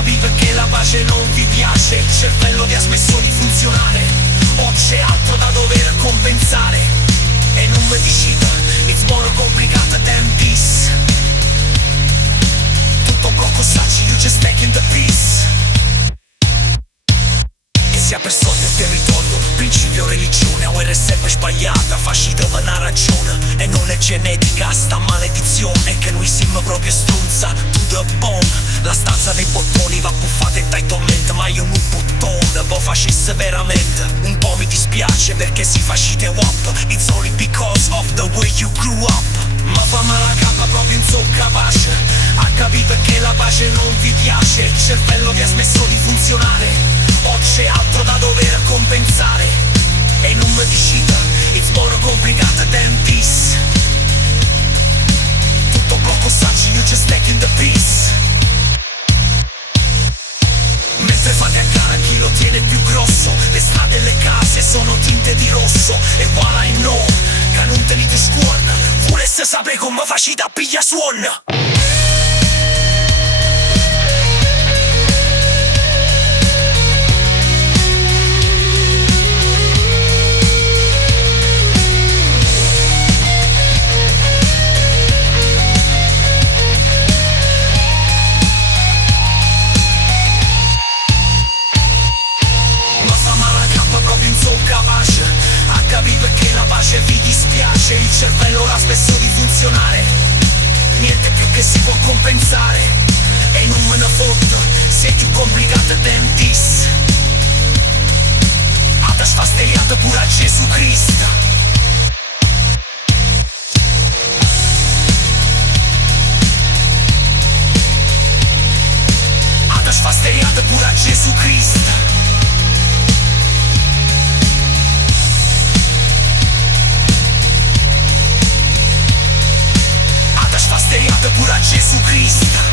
capì perché la pace non vi piace. Il cervello vi ha smesso di funzionare, o c'è altro da dover compensare. E non mi dicite, it's more complicated than this. Tutto blocco sacci, you just taking the piece. Che sia per soldi il territorio, principio religione, o è sempre sbagliata, fascita ma una ragione. E non è genetica sta maledizione, che noi siamo proprio strunza to the bone. La stanza dei bottoni va buffata in title, ma io un bottone vo facesse veramente. Un po' mi dispiace perché si facite wop, it's only because of the way you grew up. Ma fa male la capa proprio in so capace a capire perché la pace non vi piace. Il cervello vi ha smesso di funzionare, o c'è altro da dover compensare. E non mi dicite, it's more complicated than this. Tutto blocco sacci, you just taking the piece. Mentre fate a gara chi lo tiene più grosso, le strade e le case sono tinte di rosso. E voilà e no, che non tenete scuon, volesse sapere come facite a piglia suon. Capace a capire perché la pace vi dispiace. Il cervello l'ha smesso di funzionare, niente più che si può compensare. E non me ne foto, sei più complicata than this. Ada sfasteriata pure a Gesù Cristo. Ada sfasteriata pure a Gesù Cristo. Sfasteriata pure a Gesù Cristo.